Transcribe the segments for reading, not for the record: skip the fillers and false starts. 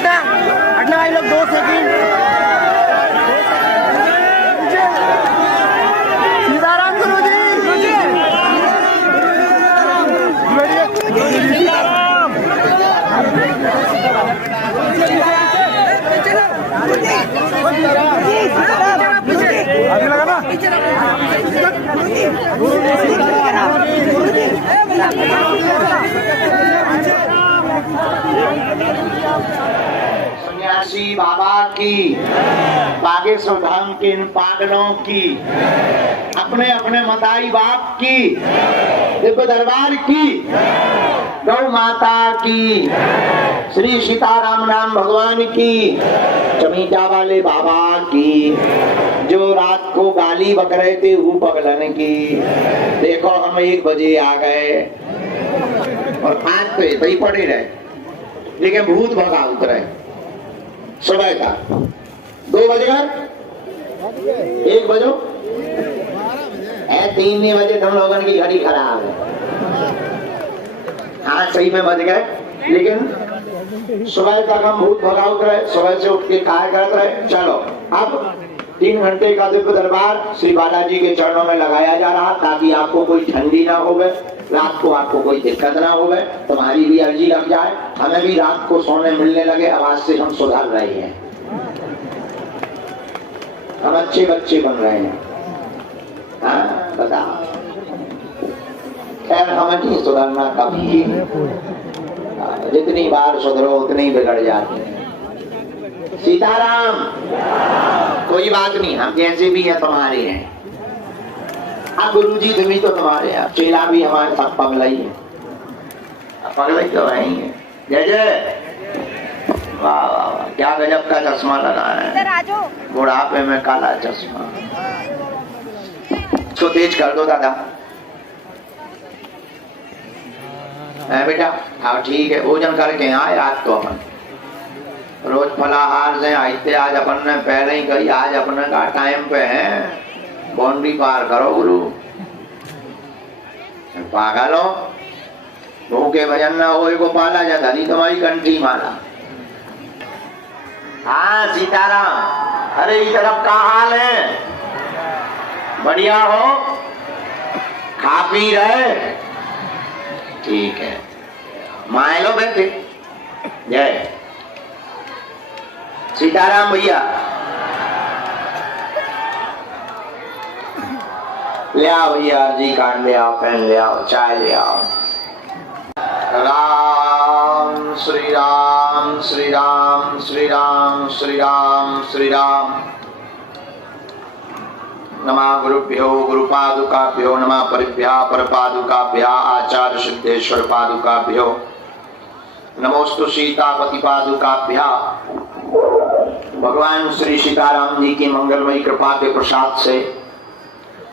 हटना हटना भाई लोग 2 सेकंड। सीताराम गुरु जी। आगे लगा ना। सन्यासी बाबा की, बागेश्वर धाम के इन पागलों की, अपने अपने मताई बाप की, दिव्य दरबार की, गौ माता की, श्री सीताराम नाम भगवान की, चमीटा वाले बाबा की, जो रात को गाली बक रहे थे वो पगलन की। देखो हम 1 बजे आ गए और आज तो ऐसे ही पड़े रहे, लेकिन भूत भगा उतरे। सुबह का 2 बजकर 1 बजो 3 नहीं बजे तुम लोगों की घड़ी खराब है। हाँ सही में बज गए, लेकिन सुबह तक हम भूत भगा उतरे। सुबह से उठ के काय करते रहे। चलो अब 3 घंटे का दिव्य दरबार श्री बालाजी के चरणों में लगाया जा रहा, ताकि आपको कोई ठंडी ना होवे, रात को आपको कोई दिक्कत ना होवे, तुम्हारी भी अर्जी लग जाए, हमें भी रात को सोने मिलने लगे। आवाज से हम सुधर रहे हैं, हम अच्छे बच्चे बन रहे हैं। हाँ बताओ, खैर हमें नहीं सुधरना कभी, जितनी बार सुधरो उतनी बिगड़ जाते हैं। सीताराम। कोई बात नहीं, हम जैसे भी हैं तुम्हारे हैं। अब गुरु जी तुम ही तो तुम्हारे हैं, चेला भी हमारे साथ पगलाई है, पगलाई तो है ही है। जय जय। वाह वाह वाह, क्या गजब का चश्मा लगा है, बुढ़ापे में काला चश्मा। इसको तेज कर दो दादा। बेटा हाँ ठीक है, भोजन करके आए। आज तो अपन रोज फलाहार से आते, आज अपन ने पहले ही कही, आज अपने का टाइम पे है। बाउंड्री पार करो गुरु, पागलो भूखे भजन न हो को पाला जा धनी तुम्हारी कंठी माला। हाँ सीताराम। अरे इस तरफ का हाल है? बढ़िया हो, खा पी रहे? ठीक है, माए लो बैठे। जय सीताराम भैया। ले आओ भैया, जी कार्ड ले आओ, पेन ले आओ, चाय ले आओ। राम श्री राम श्री राम श्री राम श्री राम श्री राम। नमः गुरुभ्यो गुरुपादुकाभ्यो नमः परिभ्यः परपादुकाभ्यः आचार्य सिद्धेश्वर पादुकाभ्यो नमोस्तु सीतापति पादुकाभ्यः। भगवान श्री सीताराम जी की मंगलमयी कृपा के प्रसाद से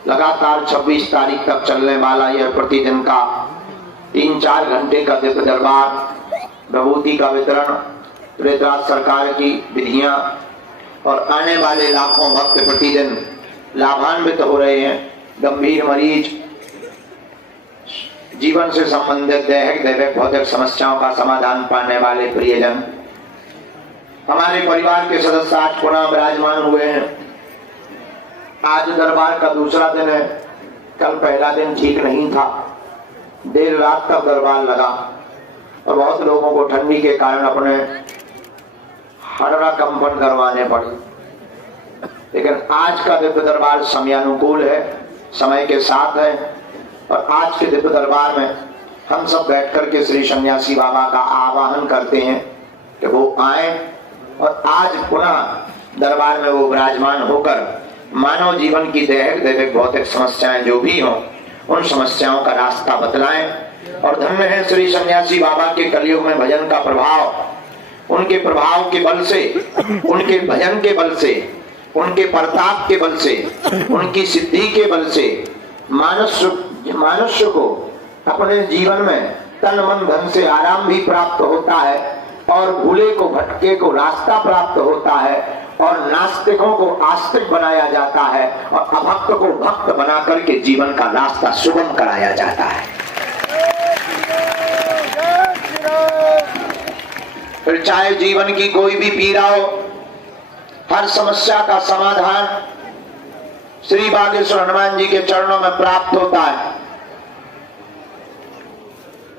लगातार 26 तारीख तक चलने वाला यह प्रतिदिन का 3-4 घंटे का दिव्य दरबार, विभूति का वितरण, प्रेतराज सरकार की विधियां और आने वाले लाखों भक्त प्रतिदिन लाभान्वित हो रहे हैं। गंभीर मरीज, जीवन से संबंधित दैहिक दैविक भौतिक समस्याओं का समाधान पाने वाले प्रियजन, हमारे परिवार के सदस्य आज पुनः विराजमान हुए हैं। आज दरबार का दूसरा दिन है, कल पहला दिन ठीक नहीं था, देर रात तक दरबार लगा और बहुत लोगों को ठंडी के कारण अपने हड़रा कंपन करवाने पड़े। लेकिन आज का दिव्य दरबार समयानुकूल है, समय के साथ है। और आज के दिव्य दरबार में हम सब बैठ करके श्री सन्यासी बाबा का आवाहन करते हैं कि वो आए और आज पुनः दरबार में वो विराजमान होकर मानव जीवन की दैहिक दैविक भौतिक समस्याएं जो भी हों, उन समस्याओं का रास्ता बतलाएं। और धन्य है श्री सन्यासी बाबा के कलयुग में भजन का प्रभाव, उनके प्रभाव के बल से, उनके भजन के बल से, उनके प्रताप के बल से, उनकी सिद्धि के बल से मनुष्य को अपने जीवन में तन मन धन से आराम भी प्राप्त होता है और भूले को भटके को रास्ता प्राप्त होता है और नास्तिकों को आस्तिक बनाया जाता है और अभक्त को भक्त बना करके जीवन का रास्ता सुगम कराया जाता है। फिर चाहे जीवन की कोई भी पीड़ा हो, हर समस्या का समाधान श्री बागेश्वर हनुमान जी के चरणों में प्राप्त होता है।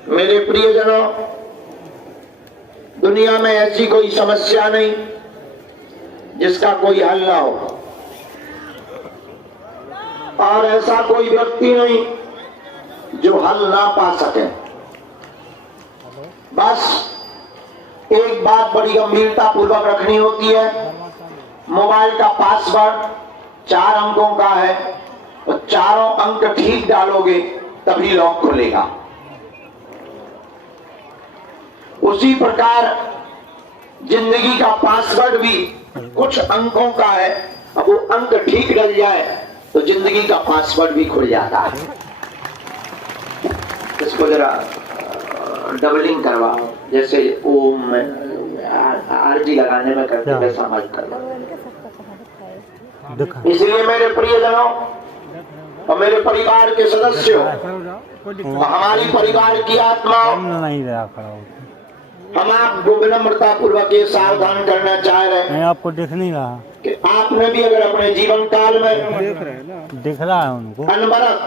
मेरे प्रियजनों, दुनिया में ऐसी कोई समस्या नहीं जिसका कोई हल ना हो, और ऐसा कोई व्यक्ति नहीं जो हल ना पा सके। बस एक बात बड़ी गंभीरता पूर्वक रखनी होती है, मोबाइल का पासवर्ड 4 अंकों का है, और चारों अंक ठीक डालोगे तभी लॉक खुलेगा। उसी प्रकार जिंदगी का पासवर्ड भी कुछ अंकों का है, अब वो अंक ठीक डल जाए तो जिंदगी का पासवर्ड भी खुल जाता है। इसको जरा डबलिंग करवाओ, जैसे ओम में आरजी लगाने में करते वैसा मत करो। इसलिए मेरे प्रियजनों और मेरे परिवार के सदस्यों, हमारी परिवार की आत्माओं, हम आपको विनम्रता पूर्वक ये सावधान करना चाह रहे हैं। आपको दिख नहीं रहा कि आपने भी अगर अपने जीवन काल में दिख रहा है उनको अनवरत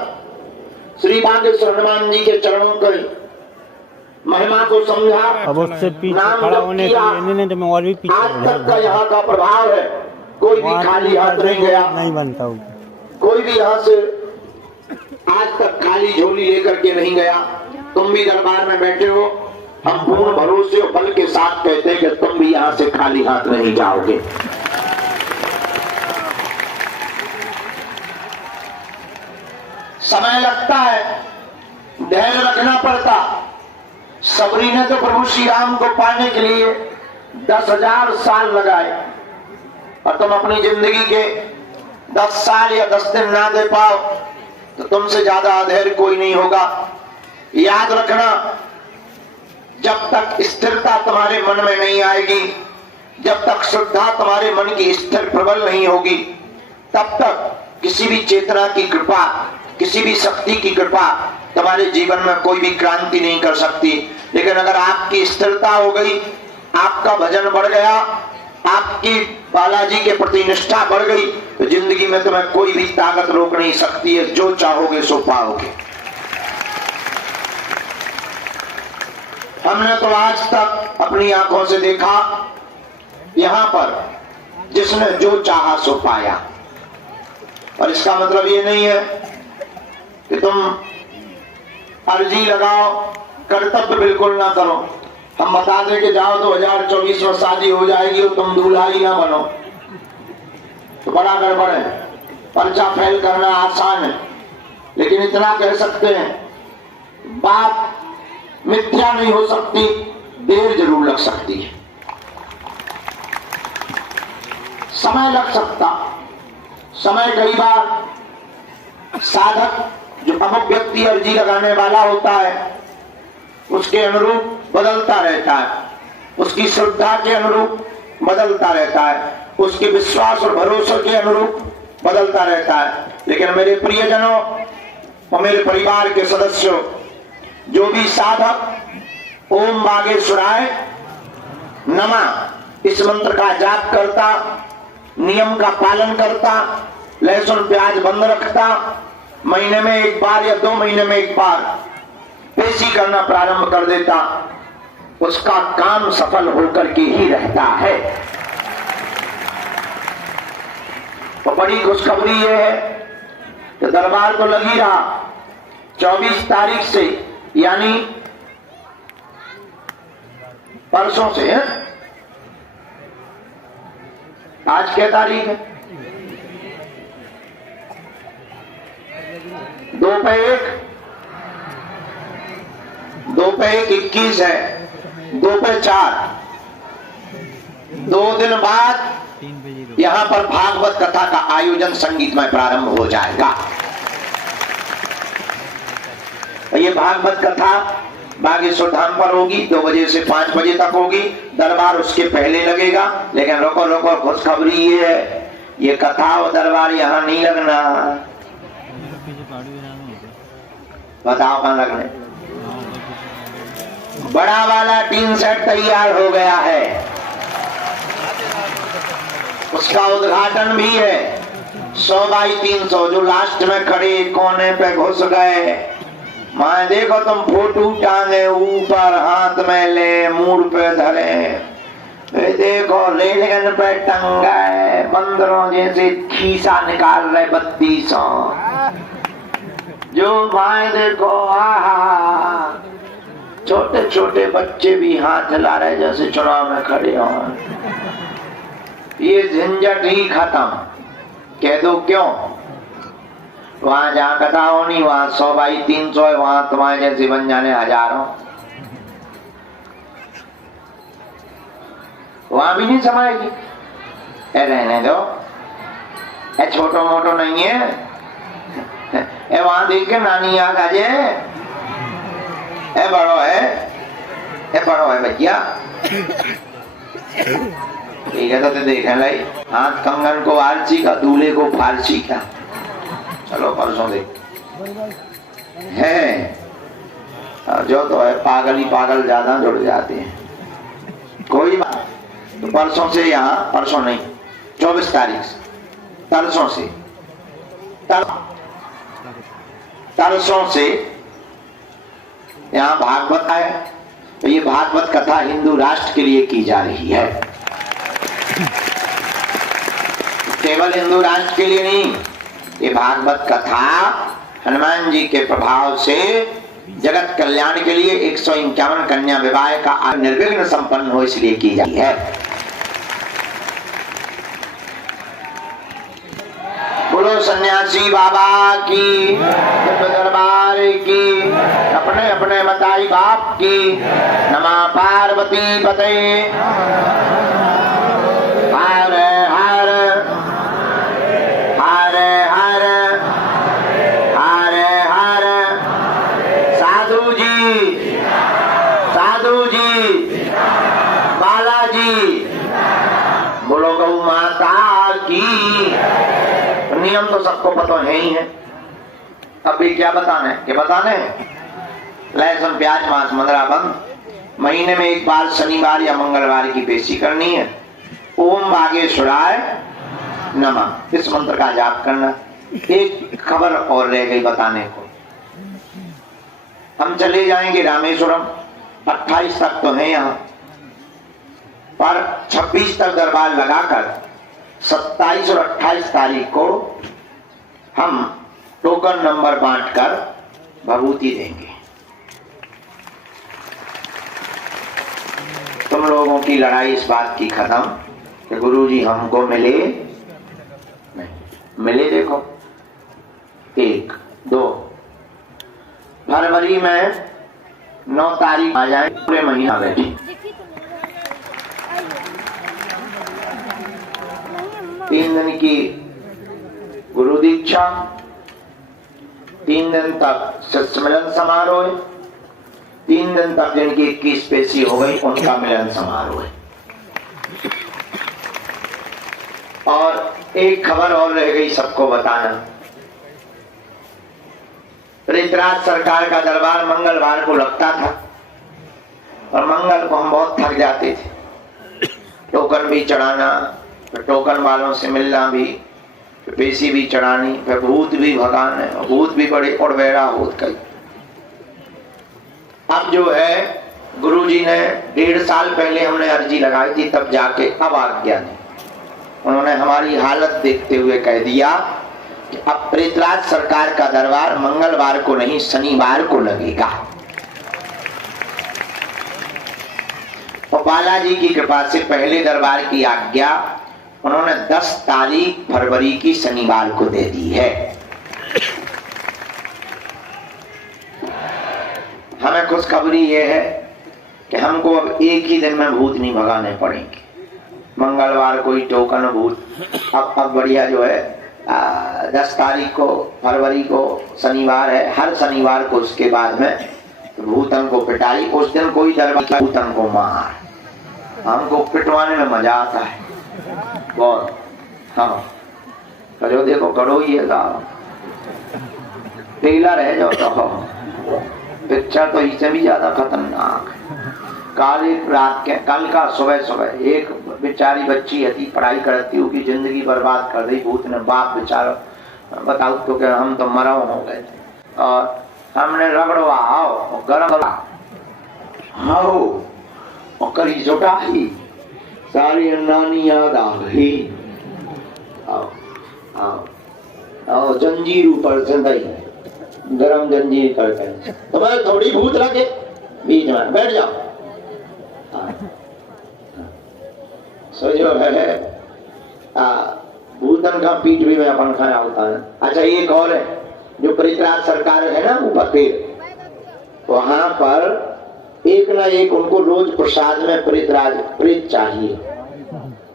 श्री बागेश्वर हनुमान जी के चरणों की महिमा को समझा, अब उससे पीछे खड़ा होने के लिए नहीं तो मैं और भी पीछे आज तक का यहाँ का प्रभाव है, कोई भी खाली हाथ नहीं गया, नहीं बनता हूँ। कोई भी यहाँ से आज तक खाली झोली लेकर के नहीं गया। तुम भी दरबार में बैठे हो, हम पूर्ण भरोसे और बल के साथ कहते हैं कि तुम भी यहाँ से खाली हाथ नहीं जाओगे। समय लगता है, धैर्य रखना पड़ता। सबरी ने तो प्रभु श्री राम को पाने के लिए 10,000 साल लगाए, और तुम अपनी जिंदगी के 10 साल या 10 दिन ना दे पाओ तो तुमसे ज्यादा अधैर्य कोई नहीं होगा। याद रखना, जब तक स्थिरता तुम्हारे मन में नहीं आएगी, जब तक श्रद्धा तुम्हारे मन की स्थिर प्रबल नहीं होगी, तब तक किसी भी चेतना की कृपा, किसी भी शक्ति की कृपा तुम्हारे जीवन में कोई भी क्रांति नहीं कर सकती। लेकिन अगर आपकी स्थिरता हो गई, आपका भजन बढ़ गया, आपकी बालाजी के प्रति निष्ठा बढ़ गई, तो जिंदगी में तुम्हें कोई भी ताकत रोक नहीं सकती है। जो चाहोगे सो पाओगे। हमने तो आज तक अपनी आंखों से देखा, यहां पर जिसने जो चाहा सो पाया। और इसका मतलब ये नहीं है कि तुम अर्जी लगाओ, कर्तव्य बिल्कुल ना करो। हम बता दें कि जाओ 2024 में शादी हो जाएगी और तुम दूल्हा ही ना बनो, तो बड़ा गड़बड़ है। पर्चा फेल करना आसान है, लेकिन इतना कह सकते हैं, बात मिथ्या नहीं हो सकती, देर जरूर लग सकती है, समय लग सकता। समय कई बार साधक जो अमुक व्यक्ति अर्जी लगाने वाला होता है उसके अनुरूप बदलता रहता है, उसकी श्रद्धा के अनुरूप बदलता रहता है, उसके विश्वास और भरोसे के अनुरूप बदलता रहता है। लेकिन मेरे प्रियजनों और मेरे परिवार के सदस्यों, जो भी साधक ओम बागेश्वराय नमः इस मंत्र का जाप करता, नियम का पालन करता, लहसुन प्याज बंद रखता, महीने में एक बार या 2 महीने में एक बार पेशी करना प्रारंभ कर देता, उसका काम सफल होकर के ही रहता है। तो बड़ी खुशखबरी यह है कि दरबार तो लग ही रहा। 24 तारीख से, यानी परसों से है। आज क्या तारीख है? 2 पे 1 21 है, 2 पे 4, 2 दिन बाद यहाँ पर भागवत कथा का आयोजन संगीतमय प्रारंभ हो जाएगा। ये भागवत कथा बागेश्वर धाम पर होगी, 2 बजे से 5 बजे तक होगी। दरबार उसके पहले लगेगा। लेकिन रोको रोको, खुशखबरी ये है, ये कथा और दरबार यहाँ नहीं लगना। बताओ कहाँ लगने? बड़ा वाला टीन सेट तैयार हो गया है, उसका उद्घाटन भी है। 100 बाई 300 जो लास्ट में खड़े कोने पे घुस गए, मां देखो तुम फोटो टांगे ऊपर, हाथ में ले मूड पे धरे, देखो रेलगन पे टंगाए, बंदरों जैसे खीसा निकाल रहे 3200। जो माए देखो आहा, छोटे छोटे बच्चे भी हाथ हिला रहे जैसे चुनाव में खड़े हो। ये झंझट ही खत्म। कह दो क्यों? वहां जहां कथा होनी वहां 100 बाई 300 है, वहां तुम्हारे जैसे बन जाने हजारों। वहां भी नहीं समाएगी। रहने दो, छोटो मोटो नहीं है। वहां देख के नानी याद आ जाए, बड़ो है, बड़ो है भैया। ठीक है तो देखने लाई, हाथ कंगन को आलसी का, दूल्हे को फारसी का। चलो परसों देख है, जो तो है पागल ही पागल ज्यादा जुड़ जाते हैं। कोई बात तो परसों से यहाँ, परसों नहीं 24 तारीख से, तरसों से, तरसों से यहाँ भागवत है। तो ये भागवत कथा हिंदू राष्ट्र के लिए की जा रही है, केवल हिंदू राष्ट्र के लिए नहीं। ये भागवत कथा हनुमान जी के प्रभाव से जगत कल्याण के लिए 151 कन्या विवाह का निर्विघ्न संपन्न हो, इसलिए की जाती है। बोलो सन्यासी बाबा की, दरबार की, अपने अपने मताई बाप की। नमः पार्वती पते हर हर हर हर हर हर। साधु जी, साधु जी, बालाजी, बोलो गौ माता की। नियम तो सबको पता है ही है, अभी क्या बताना है कि बताने हैं। लहसुन प्याज मांस मंदरा बंद। महीने में एक बार शनिवार या मंगलवार की पेशी करनी है। ओम बागेश्वराय नमः, इस मंत्र का जाप करना। एक खबर और रह गई बताने को, हम चले जाएंगे रामेश्वरम, 28 तक तो है यहाँ पर 26 तक दरबार लगाकर 27 और 28 तारीख को हम टोकन नंबर बांटकर भभूति देंगे। तुम लोगों की लड़ाई इस बात की खत्म कि गुरुजी हमको मिले नहीं मिले। देखो 1 2 फरवरी में 9 तारीख आ जाए, पूरे महीना बैठे। 3 दिन की गुरु दीक्षा, 3 दिन तक शिष्य मिलन समारोह, 3 दिन तक जिनकी 21 पेशी हो गई उनका मिलन समारोह। और एक खबर और रह गई सबको बताना। पृथ्वीराज सरकार का दरबार मंगलवार को लगता था और मंगल को हम बहुत थक जाते थे। टोकन भी चढ़ाना, टोकन वालों से मिलना भी, पेशी भी चढ़ानी, फिर भूत भी भगाने, भूत भी बड़े और बेड़ा भूत कई। अब जो है गुरुजी ने 1.5 साल पहले हमने अर्जी लगाई थी, तब जाके अब आज्ञा दी। उन्होंने हमारी हालत देखते हुए कह दिया कि अब पृथ्वीराज सरकार का दरबार मंगलवार को नहीं शनिवार को लगेगा। और बालाजी की कृपा से पहले दरबार की आज्ञा उन्होंने 10 तारीख फरवरी की शनिवार को दे दी है। हमें खुशखबरी ये है कि हमको अब एक ही दिन में भूत नहीं भगाने पड़ेंगे। मंगलवार को ही टोकन भूत, अब बढ़िया जो है 10 तारीख को फरवरी को शनिवार है, हर शनिवार को उसके बाद में भूतन को पिटाई। उस दिन कोई दरबार भूतन को मार, हमको पिटवाने में मजा आता है बहुत। हाँ करो देखो, करो ये टेलर है जो तो पिक्चर तो इससे भी ज्यादा खतरनाक है। कल एक रात के कल का सुबह एक बेचारी बच्ची थी, पढ़ाई करती हुई की जिंदगी बर्बाद कर दी भूत ने। बाप बेचारा बताओ तो कि हम तो मरव हो गए थे और हमने रगड़वा आओ गरम आओ और करी जुटाई, सारी नानी याद आ गई। आओ आओ आओ जंजीर ऊपर से दई गरम जंजीर करके तुम्हें थोड़ी भूत लगे बीच में बैठ जाओ। सो जो है भूतन का पीठ भी में अपन खाया होता है। अच्छा एक और है जो पृथ्वीराज सरकार है ना ऊपर पेड़, वहां पर एक ना एक उनको रोज प्रसाद में पृथ्वीराज प्रेत चाहिए।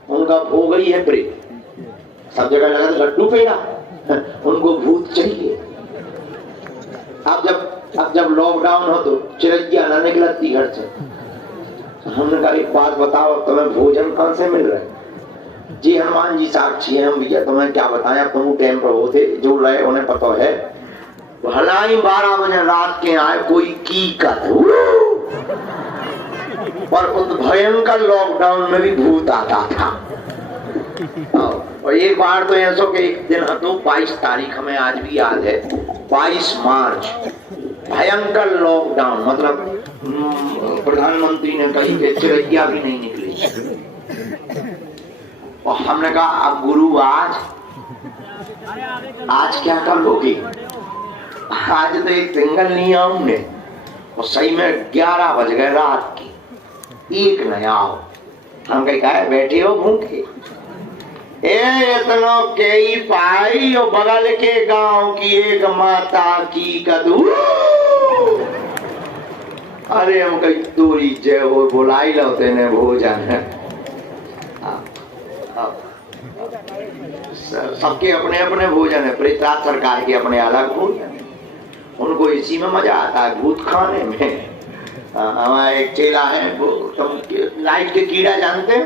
उनका भोग ही है प्रेत। सब जगह लगा तो लड्डू पेड़ा, उनको भूत चाहिए। अब जब लॉकडाउन हो तो चिरैया ना निकलती घर से। हमने कहा एक बात बताओ, तुम्हें भोजन कौन से मिल रहा है? जी हनुमान जी साक्षी है, हम भैया तुम्हें क्या बताएं, तुम टाइम पर होते जो रहे उन्हें पता है। भलाई 12 बजे रात के आए कोई की कर पर उस भयंकर लॉकडाउन में भी भूत आता था। और एक बार तो ऐसा कि एक दिन तो 22 तारीख हमें आज भी याद है, 22 मार्च भयंकर लॉकडाउन, मतलब प्रधानमंत्री ने कही कि चिरैया भी नहीं निकली। और हमने कहा अब गुरु आज क्या कर लोगे? आज तो एक सिंगल नहीं आऊंगे और सही में 11 बज गए रात की, एक नहीं आओ। हम कहा बैठे हो भूखे इतनो के ही पाई और बगल के गांव की एक माता की कदू। अरे हम कही तोरी जय वो बुलाई लो तेने भोजन। सबके अपने अपने भोजन है, पृथ्वीराज सरकार के अपने अलग भोजन। उनको इसी में मजा आता है भूत खाने में। हमारा एक चेला है, वो तुम लाइट के कीड़ा जानते हो?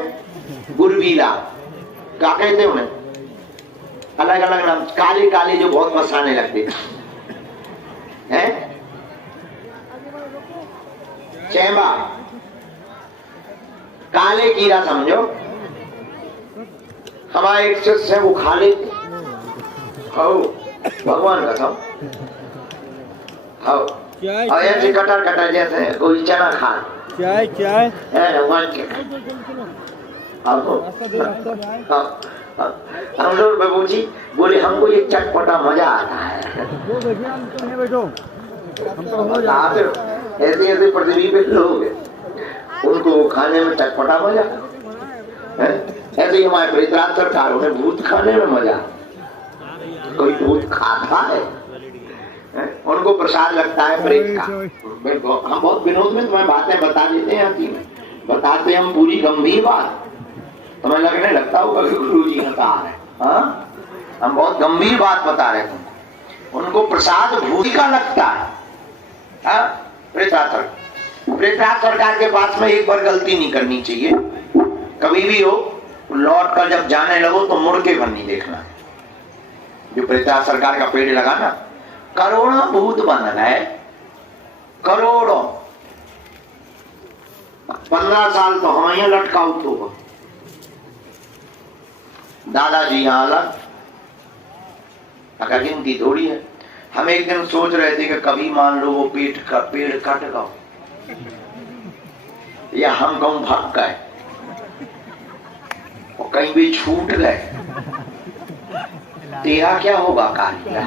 गुरबीला क्या कहते उन्हें, अलग अलग नाम, काले काले जो बहुत मसाने लगते हैं। चैंबा काले कीड़ा समझो। हमारे एक शिष्य है वो खा लेते भगवान का था और ऐसे कटर कटर जैसे कोई चना खा चाय चाय भगवान के हम लोग बाबू जी बोले हमको ये चटपटा मजा आता है। ऐसे ऐसे पृथ्वी पे लोग उनको खाने में चटपटा मजा, ऐसे ही हमारे पृथ्वीराज सरकार उन्हें भूत खाने में मजा। कोई भूत खाता है उनको प्रसाद लगता है प्रेत का। हम बहुत विनोद में तुम्हें बातें बता देते हैं, बताते हम पूरी गंभीर बात, तुम्हें लगने लगता होगा कि गुरु जी बता रहे। हम बहुत गंभीर बात बता रहे तुमको। उनको प्रसाद भूति का लगता है। पृथ्वीराज सरकार के पास में एक बार गलती नहीं करनी चाहिए, कभी भी हो लौट कर जब जाने लगो तो मुड़ के नहीं देखना। जो पृथ्वीराज सरकार का पेड़ लगा ना, करोड़ों भूत बन गए, करोड़ों। 15 साल तो हम यहाँ लटकाऊ तो दादाजी यहाँ अलग, अगर गिनती थोड़ी है। हम एक दिन सोच रहे थे कि कभी मान लो वो पेड़ कट गया या हम कहूं भाग गए और कहीं भी छूट गए, तेरा क्या होगा कालिया?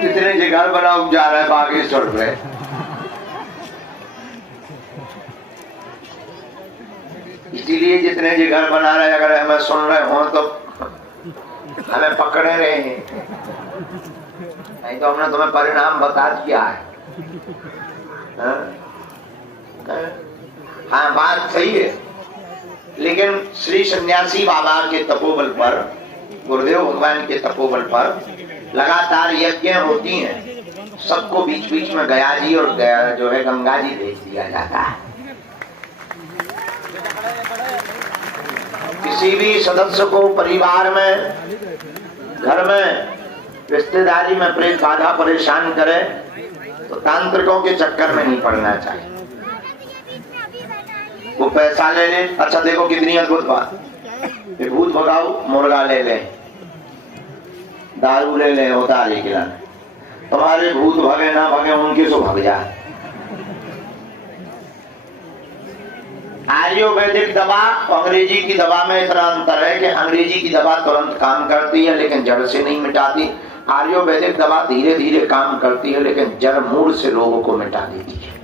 कितने जगह बनाओ जा रहा है बागेश्वर पे, इसीलिए जितने जगह बना रहे अगर हमें सुन रहे हो तो हमें पकड़े रहे हैं, नहीं तो हमने तुम्हें परिणाम बता दिया है। हाँ बात सही है, लेकिन श्री सन्यासी बाबा के तपोबल पर, गुरुदेव भगवान के तपोबल पर लगातार यज्ञ होती हैं। सबको बीच बीच में गया जी और जो है गंगा जी भेज दिया जाता है। किसी भी सदस्य को परिवार में, घर में, रिश्तेदारी में प्रेत बाधा परेशान करे तो तांत्रिकों के चक्कर में नहीं पड़ना चाहिए। वो पैसा ले ले, अच्छा देखो कितनी अद्भुत बात, ये भूत भगाओ, मुर्गा ले ले, दारू ले ले, उतारे खिलाने, तुम्हारे भूत भगे ना भगे उनके सो भग जाए। आयुर्वेदिक दवा और अंग्रेजी की दवा में इतना अंतर है कि अंग्रेजी की दवा तुरंत काम करती है लेकिन जड़ से नहीं मिटाती। आयुर्वेदिक दवा धीरे धीरे काम करती है लेकिन जड़ मूल से रोगों को मिटा देती है।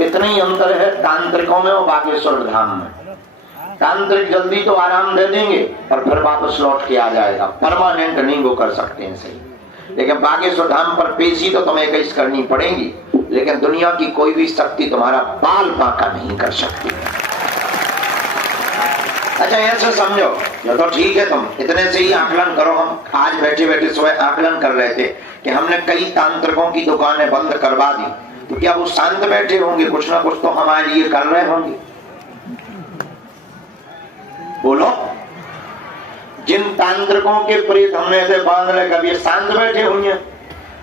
इतना ही अंतर है तांत्रिकों में और बागेश्वर धाम में। तांत्रिक जल्दी तो आराम दे देंगे और फिर वापस लौट के आ जाएगा, परमानेंट नहीं वो कर सकते हैं सही। लेकिन बागेश्वर धाम पर पेशी तो तुम्हें 21 करनी पड़ेगी, लेकिन दुनिया की कोई भी शक्ति तुम्हारा बाल बांका नहीं कर सकती। अच्छा ऐसे समझो, ये तो ठीक है, तुम इतने से ही आकलन करो। हम आज बैठे बैठे सुबह आकलन कर रहे थे कि हमने कई तांत्रिकों की दुकानें बंद करवा दी, तो क्या वो शांत बैठे होंगे? कुछ ना कुछ तो हमारे लिए कर रहे होंगे। बोलो, जिन तांत्रिकों के प्रेत हमने ऐसे बांध रहे, कभी शांत बैठे होंगे?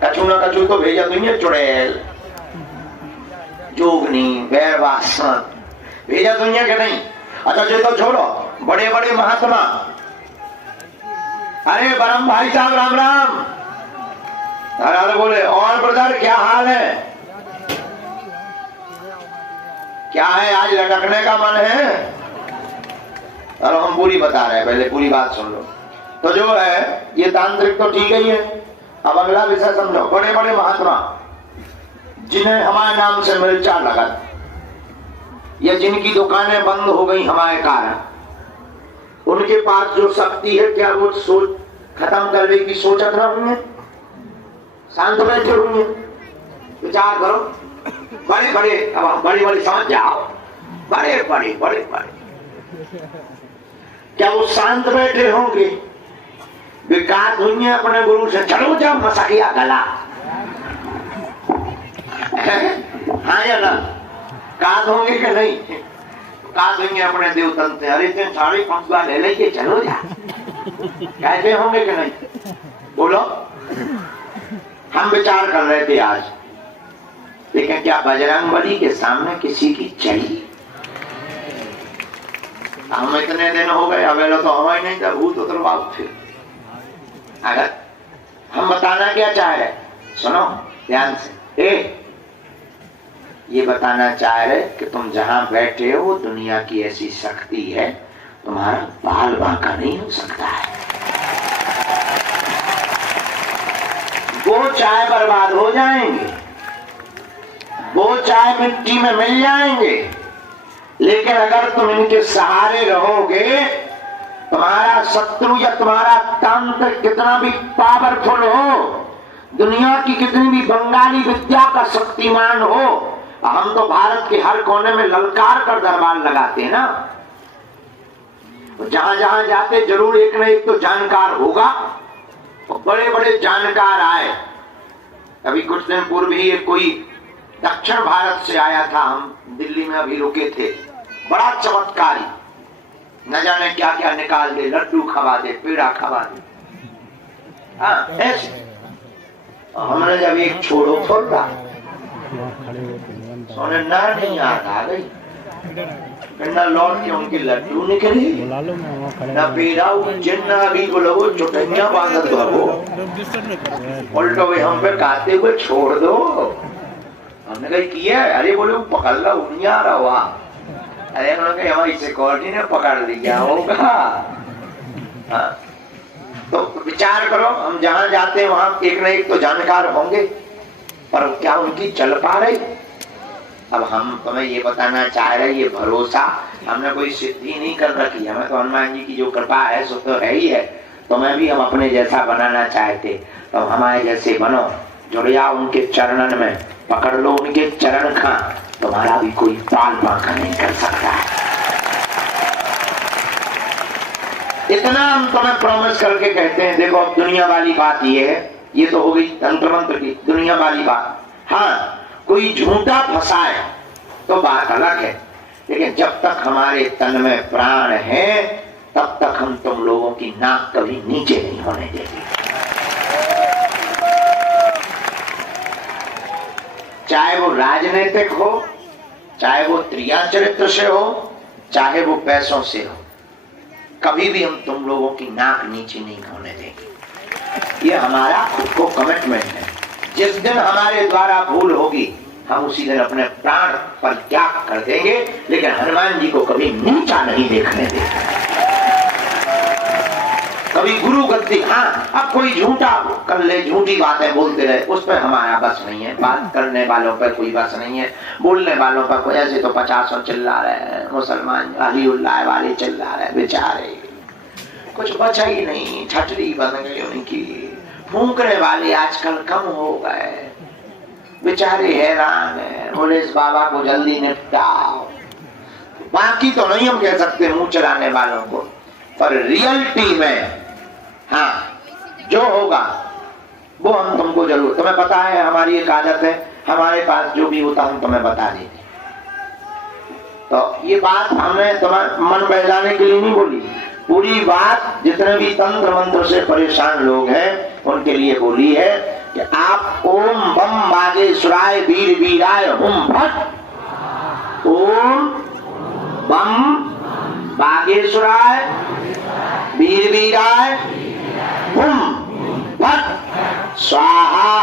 कछु ना कछु तो भेजा दुनिया, चुड़ैल, जोगनी, बैरवासन भेजा दुनिया के नहीं। अच्छा जो तो छोड़ो, बड़े बड़े महात्मा, अरे परम भाई साहब राम राम, अरे बोले और ब्रदर क्या हाल है, क्या है आज लटकने का मन है? और हम पूरी बता रहे हैं, पहले पूरी बात सुन लो। तो जो है ये तांत्रिक तो ठीक ही है। अब अगला विषय समझो, बड़े बड़े महात्मा जिन्हें हमारे नाम से मिर्चा लगा या जिनकी दुकानें बंद हो गई हमारे कारण, उनके पास जो शक्ति है, क्या वो सोच खत्म करने की सोचत ना होंगे? शांत बैठे होंगे? विचार करो। बड़े बड़े, अब हम बड़ी बड़ी समझ जाओ, बड़े बड़े बड़े बड़े, क्या वो शांत बैठे होंगे? विकास हुई है अपने गुरु से, चलो जाओ मसाकिया गला, हाँ या ना? काज होंगे कि नहीं? काज होंगे अपने देवतन से, अरे तुम 5.5 ले लेके चलो जा, कैसे होंगे कि नहीं? बोलो। हम विचार कर रहे थे आज, लेकिन क्या बजरंगबली के सामने किसी की चली? हम इतने दिन हो गए, अवेलो तो हमारे नहीं था, भूत उतरवाओ फिर। अगर हम बताना क्या चाह रहे, सुनो ध्यान से, ये बताना चाह रहे कि तुम जहां बैठे हो दुनिया की ऐसी शक्ति है, तुम्हारा बाल बांका नहीं हो सकता है। वो चाहे बर्बाद हो जाएंगे, वो चाहे मिट्टी में मिल जाएंगे, लेकिन अगर तुम इनके सहारे रहोगे, तुम्हारा शत्रु या तुम्हारा तांत्रिक कितना भी पावरफुल हो, दुनिया की कितनी भी बंगाली विद्या का शक्तिमान हो, हम तो भारत के हर कोने में ललकार कर दरबार लगाते हैं ना। जहां जहां जाते जरूर एक न एक तो जानकार होगा, और बड़े बड़े जानकार आए। अभी कुछ दिन पूर्व ही कोई दक्षिण भारत से आया था, हम दिल्ली में अभी रुके थे, बड़ा चमत्कारी, न जाने क्या क्या निकाल दे, लड्डू खवा दे, पेड़ा खवा दे। हाँ ऐसे हमने जब एक छोड़ो छोड़ा, सोने ना नहीं याद आ गई, न लौट के उनके लड्डू निकले, न पेड़ा, जिन्ना भी बोलो चुटैया बांधत हो, उल्टो वे हम पे काते हुए छोड़ दो। हमने कहा किया, अरे बोले वो पकड़ ला, नहीं आ रहा हुआ। अरे उन्होंने कहा हमारी सिक्योरिटी ने पकड़ लिया होगा। हाँ। तो विचार करो, हम जहां जाते हैं वहां एक न एक तो जानकार होंगे, पर क्या उनकी चल पा रही? अब हम तुम्हें ये बताना चाह रहे, ये भरोसा हमने कोई सिद्धि नहीं कर रखी, हमें तो हनुमान जी की जो कृपा है सो तो है ही है। तुम्हें भी हम अपने जैसा बनाना चाहते, तो हमारे जैसे बनो, जुड़ जाओ उनके चरणन में, पकड़ लो उनके चरण खा, तुम्हारा भी कोई पाल बांका नहीं कर सकता है। इतना हम तुम्हें प्रॉमिस करके कहते हैं। देखो अब दुनिया वाली बात ये है, ये तो हो गई तंत्र मंत्र की दुनिया वाली बात। हाँ, कोई झूठा फंसाए तो बात अलग है, लेकिन जब तक हमारे तन में प्राण है तब तक हम तुम लोगों की नाक कभी नीचे नहीं होने देंगे। चाहे वो राजनीतिक हो, चाहे वो त्रिया चरित्र से हो, चाहे वो पैसों से हो, कभी भी हम तुम लोगों की नाक नीचे नहीं होने देंगे। ये हमारा खुद को कमिटमेंट है। जिस दिन हमारे द्वारा भूल होगी हम उसी दिन अपने प्राण पर त्याग कर देंगे, लेकिन हनुमान जी को कभी नीचा नहीं देखने देंगे। कभी गुरु गद्दी, हाँ अब कोई झूठा कर ले, झूठी बातें बोलते रहे, उस पर हमारा बस नहीं है। बात करने वालों पर कोई बस नहीं है, बोलने वालों पर कोई। ऐसे तो 50 चिल्ला रहे हैं, मुसलमान अलीउल्लाह वाले चिल्ला रहे, बेचारे कुछ बचा ही नहीं, ठटरी बन गई उनकी। फूंकने वाले आजकल कम हो गए, बेचारे हैरान है। बोले इस बाबा को जल्दी निपटाओ। बाकी तो नहीं हम कह सकते मुंह चलाने वालों को, पर रियलिटी में हाँ जो होगा वो हम तुमको जरूर, तुम्हें पता है हमारी एक आदत है, हमारे पास जो भी होता हम तुम्हें बता देते। तो ये बात हमने तुम्हें मन बहलाने के लिए नहीं बोली, पूरी बात जितने भी तंत्र मंत्र से परेशान लोग हैं उनके लिए बोली है कि आप ओम बम बागेश्वराय वीर वीराय हुम भट, ओम बम बागेश्वराय वीर वीराय हुम भट स्वाहा।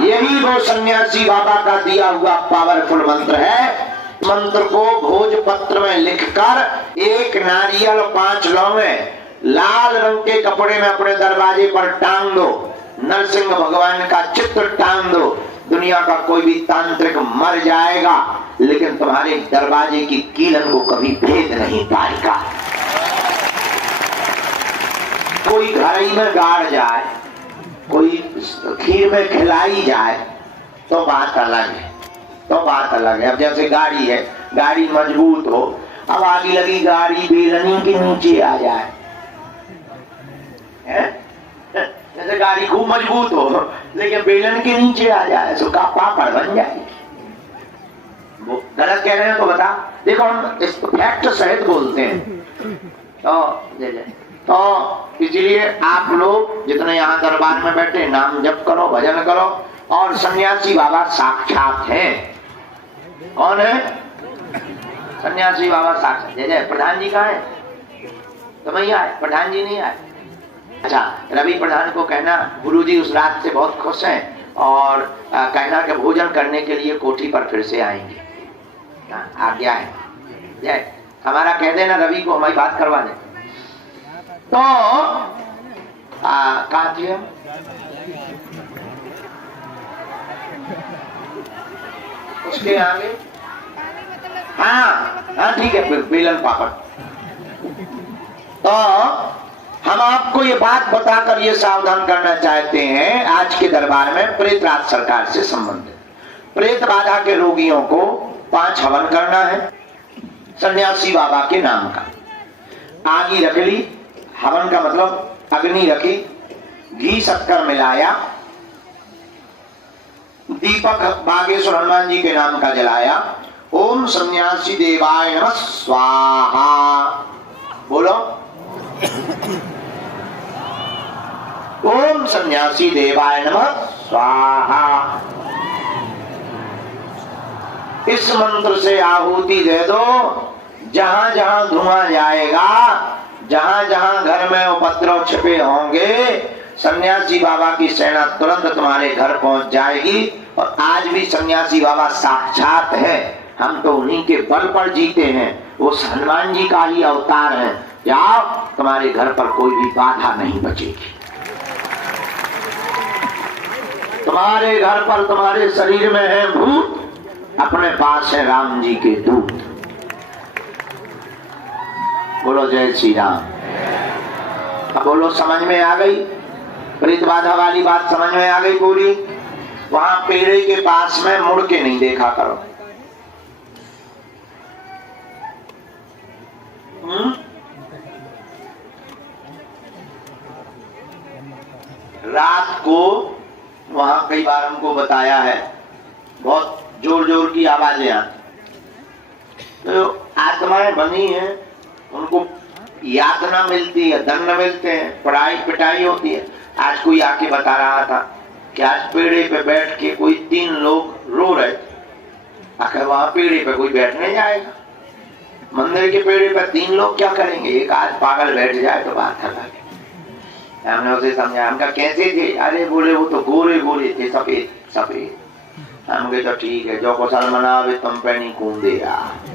यही वो सन्यासी बाबा का दिया हुआ पावरफुल मंत्र है। मंत्र को भोजपत्र में लिखकर एक नारियल 5 लौंगे लाल रंग के कपड़े में अपने दरवाजे पर टांग दो, नरसिंह भगवान का चित्र टांग दो। दुनिया का कोई भी तांत्रिक मर जाएगा लेकिन तुम्हारे दरवाजे की कीलन को कभी भेद नहीं पाएगा। कोई घर ही में गाड़ जाए, कोई खीर में खिलाई जाए तो बात अलग है, तो बात अलग है। अब जैसे गाड़ी है, गाड़ी मजबूत हो, अब आगे लगी गाड़ी बेलनी के नीचे आ जाए, जैसे गाड़ी खूब मजबूत हो लेकिन बेलन के नीचे आ जाए तो का पापड़ बन जाएगी। वो गलत कह रहे हैं तो बता, देखो हम इस फैक्ट सहित बोलते हैं। तो इसलिए आप लोग जितने यहाँ दरबार में बैठे नाम जप करो, भजन करो। और सन्यासी बाबा साक्षात हैं। कौन है? सन्यासी बाबा साक्षात। जय जय। प्रधान जी कहाँ है? तो भैया आए, प्रधान जी नहीं आए। अच्छा, रवि प्रधान को कहना गुरुजी उस रात से बहुत खुश हैं और कहना कि भोजन करने के लिए कोठी पर फिर से आएंगे। आज्ञा है। जय। हमारा कह देना रवि को हमारी बात करवा दे। तो कहाँ थे हम? उसके आगे हाँ ठीक है, बेलन पापड़। तो हम आपको ये बात बताकर ये सावधान करना चाहते हैं, आज के दरबार में प्रेतराज सरकार से संबंधित प्रेत बाधा के रोगियों को 5 हवन करना है सन्यासी बाबा के नाम का। आगी रख ली, हवन का मतलब अग्नि रखी, घी शक्कर मिलाया, दीपक बागेश्वर हनुमान जी के नाम का जलाया। ओम सन्यासी देवाय नमः स्वाहा बोलो। ओम सन्यासी देवाय नमः स्वाहा। इस मंत्र से आहुति दे दो। जहां जहां धुआं जाएगा, जहां जहां घर में उपद्रव छिपे होंगे, सन्यासी बाबा की सेना तुरंत तुम्हारे घर पहुंच जाएगी। और आज भी सन्यासी बाबा साक्षात है, हम तो उन्हीं के बल पर जीते हैं। वो हनुमान जी का ही अवतार है। जाओ, तुम्हारे घर पर कोई भी बाधा नहीं बचेगी। तुम्हारे घर पर, तुम्हारे शरीर में है भूत, अपने पास है राम जी के दूत। बोलो जय श्री राम। अब बोलो समझ में आ गई? प्रेत बाधा वाली बात समझ में आ गई पूरी? वहां पेड़े के पास में मुड़ के नहीं देखा करो। रात को वहां कई बार हमको बताया है, बहुत जोर जोर की आवाजें आती, तो आत्माएं बनी हैं, उनको यातना मिलती है, दंड मिलते हैं, पढ़ाई पिटाई होती है। आज कोई आके बता रहा था कि आज पेड़े पे बैठ के कोई 3 लोग रो रहे थे। आखिर वहां पेड़े पे कोई बैठने जाएगा? मंदिर के पेड़े पे 3 लोग क्या करेंगे? एक आज पागल बैठ जाए तो बात अलग है। हमने उसे समझाया, हमका कैसे थे? अरे बोले वो तो गोरे गोरे थे, सफेद सफेद। हम कहे तो ठीक है, जो कुशल मनावे तुम पे नहीं कूदे यार।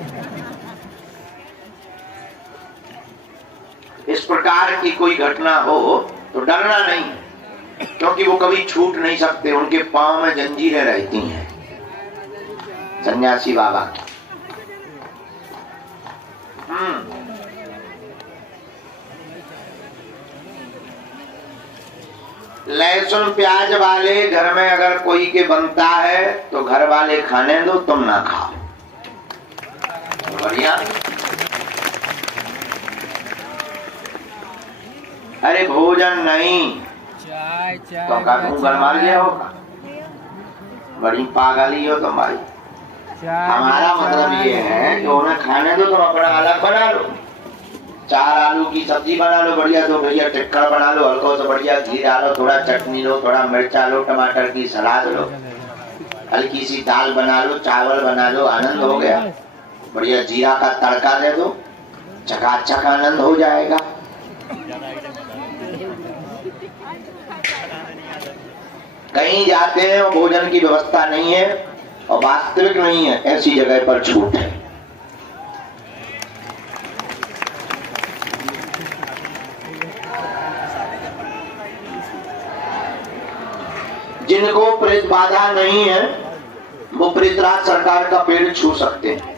इस प्रकार की कोई घटना हो तो डरना नहीं, क्योंकि वो कभी छूट नहीं सकते, उनके पांव में जंजीरें रहती हैं। सन्यासी बाबा की लहसुन प्याज वाले घर में अगर कोई के बनता है तो घर वाले खाने दो, तुम ना खाओ। बढ़िया। अरे भोजन नहीं तो का मुंह गरमा लिया होगा। बड़ी पागली हो तुम्हारी। हमारा मतलब ये है कि उन्हें खाने दो, तुम अपना अलग बना लो। 4 आलू की सब्जी बना लो बढ़िया, 2 भैया टिक्का बना लो, हल्का सा बढ़िया घी डालो, थोड़ा चटनी लो, थोड़ा मिर्चा लो, टमाटर की सलाद लो, हल्की सी दाल बना लो, चावल बना लो, आनंद हो गया। बढ़िया जीरा का तड़का दे दो, चकाचक आनंद हो जाएगा। कहीं जाते हैं और भोजन की व्यवस्था नहीं है और वास्तविक नहीं है, ऐसी जगह पर छूट है। जिनको प्रेत बाधा नहीं है वो प्रेतराज सरकार का पेड़ छू सकते हैं।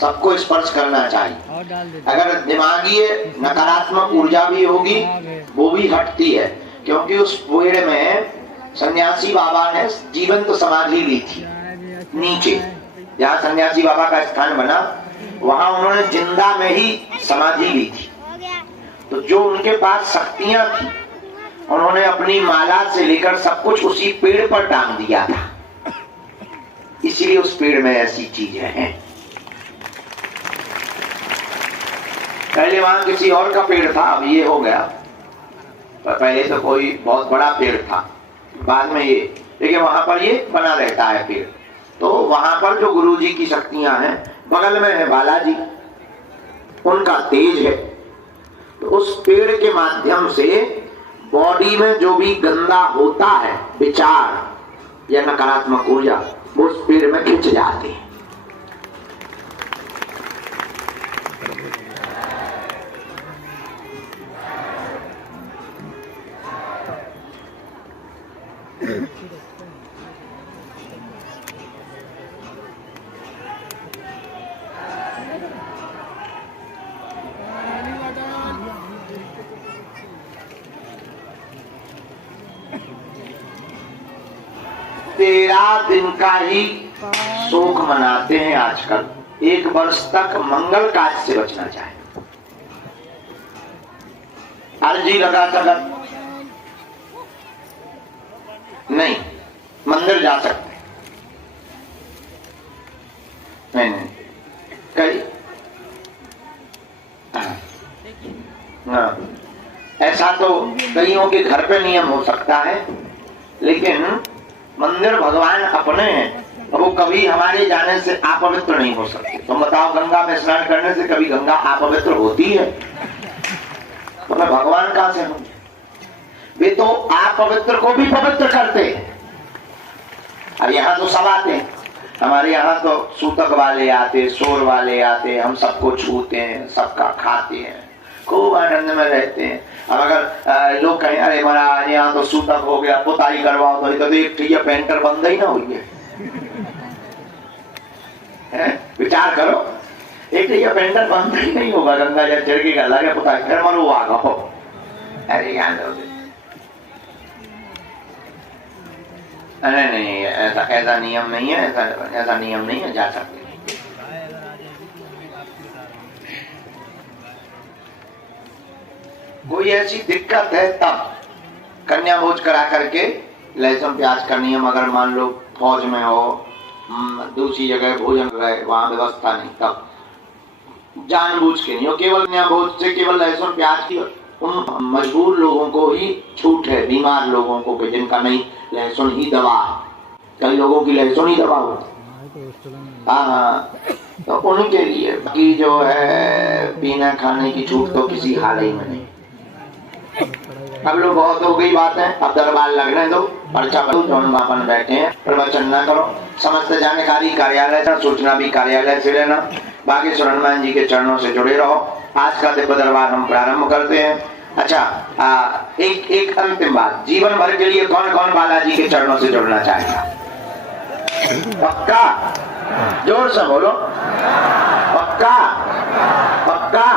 सबको स्पर्श करना चाहिए। अगर दिमागी नकारात्मक ऊर्जा भी होगी वो भी हटती है, क्योंकि उस पेड़ में सन्यासी बाबा ने जीवंत समाधि ली थी। नीचे जहाँ सन्यासी बाबा का स्थान बना वहां उन्होंने जिंदा में ही समाधि ली थी। तो जो उनके पास शक्तियां थी उन्होंने अपनी माला से लेकर सब कुछ उसी पेड़ पर टांग दिया था। इसलिए उस पेड़ में ऐसी चीजें हैं। पहले वहां किसी और का पेड़ था, अब ये हो गया। पहले तो कोई बहुत बड़ा पेड़ था, बाद में ये, लेकिन वहां पर ये बना रहता है पेड़। तो वहां पर जो गुरुजी की शक्तियां हैं, बगल में है बालाजी, उनका तेज है। तो उस पेड़ के माध्यम से बॉडी में जो भी गंदा होता है, विचार या नकारात्मक ऊर्जा, वो उस पेड़ में खिंच जाती है। तेरह दिन का ही शोक मनाते हैं आजकल। 1 वर्ष तक मंगल काज से बचना चाहे। अर्जी लगा सकत नहीं, मंदिर जा सकते नहीं, नहीं कहीं ऐसा तो कईयों के घर पे नियम हो सकता है, लेकिन मंदिर भगवान अपने हैं, वो कभी हमारे जाने से अपवित्र नहीं हो सकते। तुम बताओ, गंगा में स्नान करने से कभी गंगा अपवित्र होती है? तो मैं भगवान कहां से हूं? वे तो अपवित्र को भी पवित्र करते हैं। अब यहाँ तो सब आते हैं, हमारे यहाँ तो सूतक वाले आते, शोर वाले आते, हम सबको छूते हैं, सबका खाते हैं, खूब आनंद में रहते हैं। अब अगर लोग कहें अरे महाराज यहाँ तो सूतक हो गया, पुताई करवाओ, तो एक ठीक पेंटर बंद ही ना हुई है। विचार करो, एक ठीक पेंटर बंद ही नहीं होगा, गंगा जल चढ़ के लगे पुताई कर मरो आ गो। अरे याद नहीं, ऐसा नियम नहीं है, ऐसा नियम नहीं है, जा सकते। कोई ऐसी दिक्कत है तब कन्या भोज करा करके लहसुन प्याज का नियम, अगर मान लो फौज में हो दूसरी जगह भोजन रहे वहां व्यवस्था नहीं, तब जानबूझ के नहीं हो, केवल न्यायबोध से केवल लहसुन प्याज की उन मजबूर लोगों को ही छूट है, बीमार लोगों को कि जिनका नहीं लहसुन ही दवा है, कई लोगों की लहसुन ही दवा होती। हाँ, तो उनके लिए बाकी जो है पीना खाने की छूट तो किसी हाल ही में नहीं। अब लोग बहुत हो गई बात है, अब दरबार लगने दो, पर्चा अपन बैठे हैं, प्रवचन न करो, समस्त जानकारी कार्यालय से, सूचना भी कार्यालय से लेना, बागेश्वर हनुमान जी के चरणों से जुड़े रहो। आज का दिव्य दरबार हम प्रारंभ करते हैं। अच्छा, एक अंतिम बात, जीवन भर के लिए कौन कौन बालाजी के चरणों से जुड़ना चाहेगा? पक्का? जोर से बोलो, पक्का? पक्का?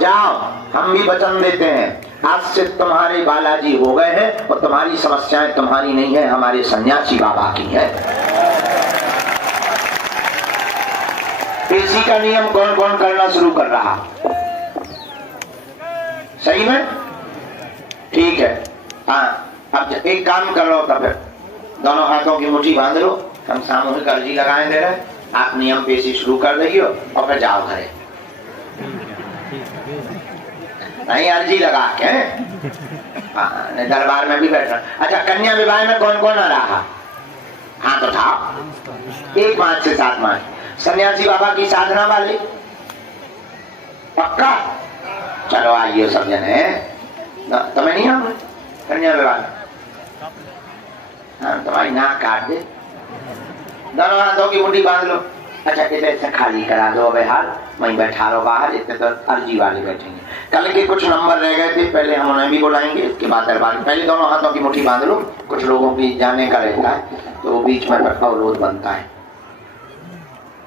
जाओ, हम भी वचन देते हैं, आज से तुम्हारे बालाजी हो गए हैं और तुम्हारी समस्याएं तुम्हारी नहीं है, हमारे सन्यासी बाबा की है। इसी का नियम कौन कौन करना शुरू कर रहा? सही में? ठीक है। हाँ, अब एक काम कर लो, तब दोनों हाथों की मुट्ठी बांध लो, हम सामूहिक अर्जी लगाए दे रहे, आप नियम पेशी शुरू कर देगी और फिर जाओ घरे। नहीं, अर्जी लगा के दरबार में भी बैठना। अच्छा, कन्या विवाह में कौन कौन आ रहा? हाथ उठाओ, 1 मार्च से 7 मार्च, सन्यासी बाबा की साधना वाले, पक्का? चलो आइए सब जने, तुम्हें नहीं आओ कन्या विवाह? हाँ, तुम्हारी नाक काट दे, दोनों हाथों की मुट्ठी बांध लो। अच्छा, इसे खाली करा दो, अबे हाल वहीं बैठा लो बाहर, इतने तो अर्जी वाले बैठेंगे। कल के कुछ नंबर रह गए थे, पहले हम उन्हें भी बुलाएंगे, इसके बाद दरबार। पहले दोनों हाथों की मुट्ठी बांध लो, कुछ लोगों की जाने का रहता है तो वो बीच में अवरोध बनता है,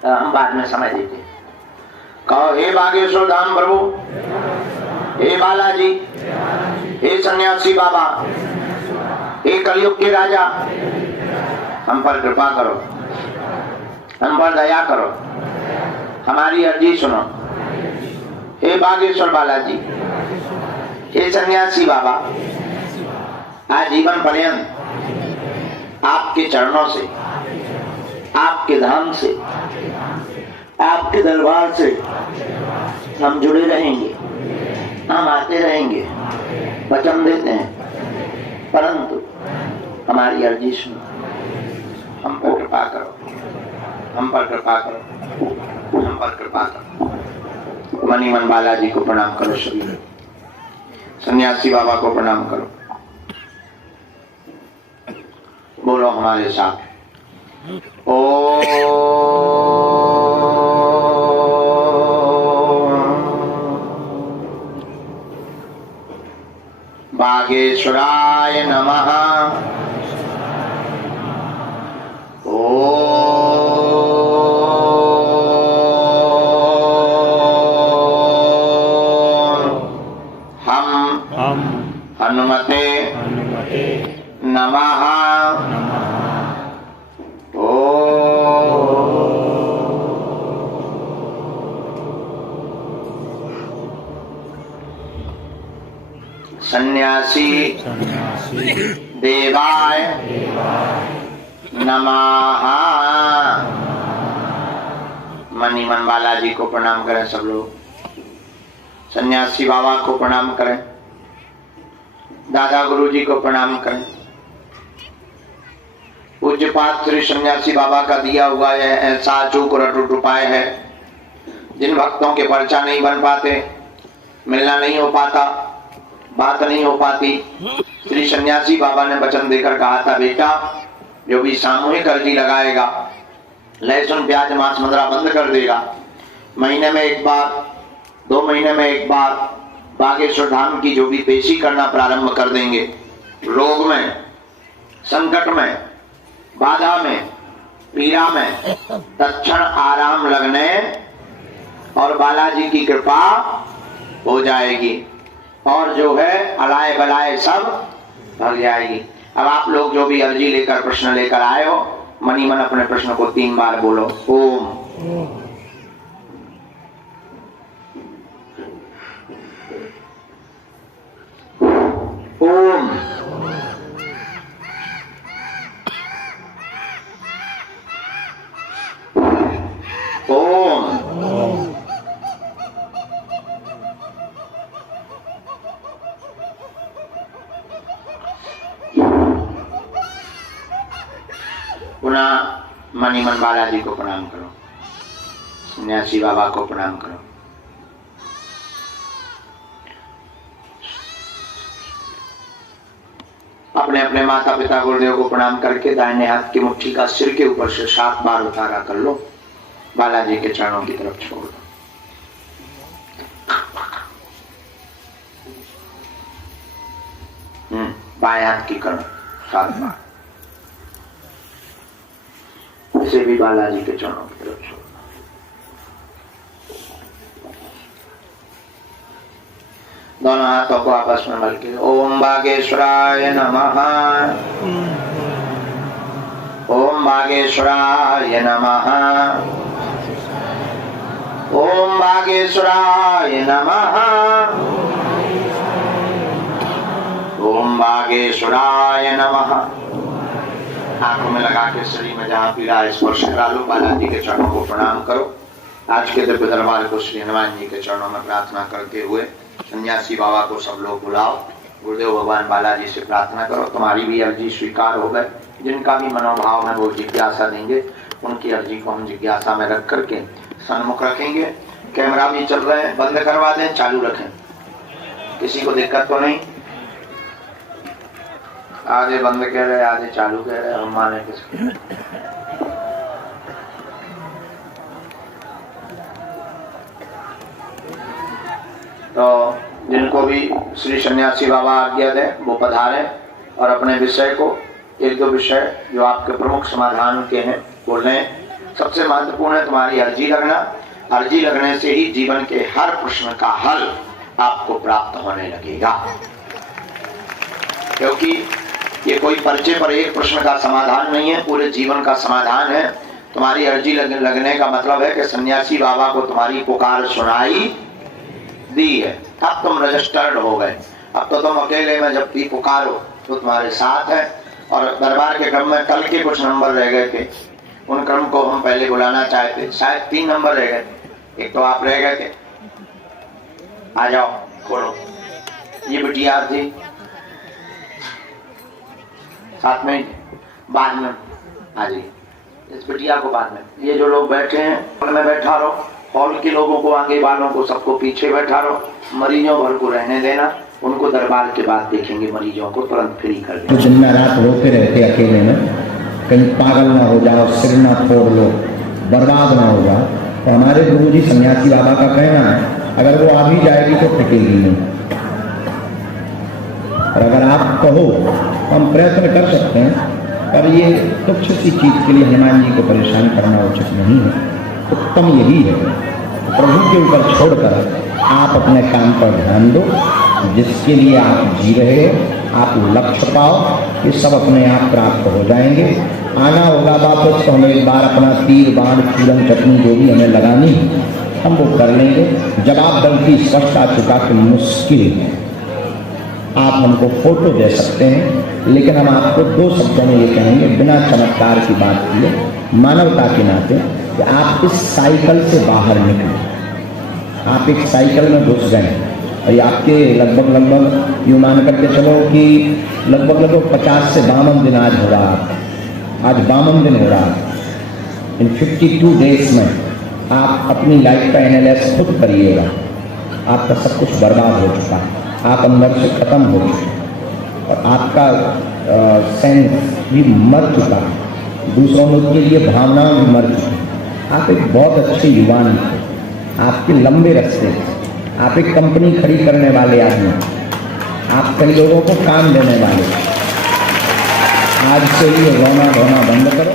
हम बाद में समझ लेते। कहो, हे बागेश्वर धाम प्रभु, हे बालाजी, हे सन्यासी बाबा, हे कलयुग के राजा, हम पर कृपा करो, हम पर दया करो, हमारी अर्जी सुनो। हे बागेश्वर बालाजी, हे सन्यासी बाबा, आजीवन पर्यंत आपके चरणों से, आपके धाम से, आपके दरबार से हम जुड़े रहेंगे, हम आते रहेंगे, वचन देते हैं, परंतु हमारी अर्जी सुनो, हम पर कृपा करो, हम पर कृपा करो, हम पर कृपा करो। मनी मन बालाजी को प्रणाम करो, सभी सन्यासी बाबा को प्रणाम करो, बोलो हमारे साथ, ओ बागेश्वराय नमः। हनुमते नमः। सन्यासी देवाय नमः। मनी मन बालाजी को प्रणाम करें सब लोग, सन्यासी बाबा को प्रणाम करें, दादा गुरु जी को प्रणाम करें। पूज्यपाद श्री सन्यासी बाबा का दिया हुआ यह ऐसा अचूक और अटूट उपाय है, जिन भक्तों के पर्चा नहीं बन पाते, मिलना नहीं हो पाता, बात नहीं हो पाती, श्री सन्यासी बाबा ने वचन देकर कहा था, बेटा जो भी सामूहिक अर्जी लगाएगा, लहसुन प्याज मांस मदिरा बंद कर देगा, महीने में एक बार, 2 महीने में एक बार बागेश्वर धाम की जो भी पेशी करना प्रारंभ कर देंगे, रोग में, संकट में, बाधा में, पीड़ा में तत्क्षण आराम लगने और बालाजी की कृपा हो जाएगी, और जो है अलाय बलाय सब भग जाएगी। अब आप लोग जो भी अर्जी लेकर प्रश्न लेकर आए हो, मनी मन अपने प्रश्न को 3 बार बोलो, ओम। ओम। ओम। पुनः मनी मन बालाजी को प्रणाम करो, सन्यासी बाबा को प्रणाम करो। अपने अपने माता पिता गुरुदेव को प्रणाम करके दाहिने हाथ की मुट्ठी का सिर के ऊपर से 7 बार उतारा कर लो, बालाजी के चरणों की तरफ छोड़ दो। बाएं हाथ की करो 7 बार, इसे भी बालाजी के चरणों की तरफ छोड़ दो। दोनों हाथों को आपस में मल के ओम बागेश्वराय नमः, ओम बागेश्वराय नमः, ओम बागेश्वराय नमः, ओम बागेश्वराय नमः। आंखों में लगा के शरीर में जहाँ पीड़ा स्पर्श करा लो, बालाजी के चरणों को प्रणाम करो। आज के दिव्य दरबार को श्री हनुमान जी के चरणों में प्रार्थना करते हुए सन्यासी बाबा को सब लोग बुलाओ। गुरुदेव भगवान बालाजी से प्रार्थना करो तुम्हारी भी अर्जी स्वीकार हो गए। जिनका भी मनोभाव में वो जिज्ञासा देंगे, उनकी अर्जी को हम जिज्ञासा में रख करके सन्मुख रखेंगे। कैमरा भी चल रहे हैं, बंद करवा दें चालू रखें, किसी को दिक्कत तो नहीं। आधे बंद कह रहे आधे चालू कह रहे, हम माने किसको। तो जिनको भी श्री सन्यासी बाबा आज्ञा दें वो पधारें और अपने विषय को 1-2 विषय जो आपके प्रमुख समाधान के हैं वो लें। सबसे महत्वपूर्ण है तुम्हारी अर्जी लगना। अर्जी लगने से ही जीवन के हर प्रश्न का हल आपको प्राप्त होने लगेगा, क्योंकि ये कोई पर्चे पर एक प्रश्न का समाधान नहीं है, पूरे जीवन का समाधान है। तुम्हारी अर्जी लगने का मतलब है कि सन्यासी बाबा को तुम्हारी पुकार सुनाई दी है, अब तुम रजिस्टर्ड हो गए। अब तो तुम अकेले में जब भी पुकारो तो तुम्हारे साथ है। और दरबार के क्रम में कल के कुछ नंबर रह गए थे, उन क्रम को हम पहले बुलाना चाहते, शायद 3 नंबर रह गए, एक तो आप रह गए थे। आ जाओ खोलो, ये बिटिया थी साथ में, बाद में आ जाइए इस बिटिया को बाद में। ये जो लोग बैठे हैं हॉल में बैठा रहो, हॉल के लोगों को आगे वालों को सबको पीछे बैठा रहो। मरीजों भर को रहने देना, उनको दरबार के बाद देखेंगे, मरीजों को तुरंत फ्री कर देना। दिन में रात रोते रहते अकेले में, कहीं पागल ना हो जाओ, सिर ना फोड़ लो, बर्बाद ना हो जाओ। तो हमारे गुरु जी सन्यासी बाबा का कहना है अगर वो आ भी जाएगी तो टिकेगी नहीं। और अगर आप कहो हम प्रयत्न कर सकते हैं, पर ये तुच्छ सी चीज के लिए हनुमान जी को परेशान करना उचित नहीं है। उत्तम यही है प्रभु के ऊपर छोड़कर आप अपने काम पर ध्यान दो, जिसके लिए आप जी रहे हो आप लक्ष्य पाओ, ये सब अपने आप प्राप्त हो जाएंगे। आना होगा वापस तो हम एक बार अपना तीर बाण चूरन चटनी जो भी हमें लगानी हम वो कर लेंगे। जवाब बल्कि स्पष्ट आ चुका कि मुश्किल है। आप हमको फोटो दे सकते हैं, लेकिन हम आपको 2 शब्दों में ये कहेंगे बिना चमत्कार की बात किए, मानवता के नाते, कि आप इस साइकिल से बाहर निकले। आप एक साइकिल में घुस गए और ये आपके लगभग यूँ मान करके चलो कि लगभग 50 से 52 दिन आज हो रहा है। आज 52 दिन हो रहा है। इन 52 डेज में आप अपनी लाइफ का एनालिसिस खुद करिएगा। आपका सब कुछ बर्बाद हो चुका है, आप अंदर से खत्म हो चुके हैं और आपका सेंस भी मर चुका है, दूसरों लोग के लिए भावनाएं भी मर चुकी हैं। आप एक बहुत अच्छे युवान थे, आपके लंबे रास्ते, आप एक कंपनी खड़ी करने वाले आदमी, आप कई लोगों को काम देने वाले। आज से ही रोना धोना बंद करो।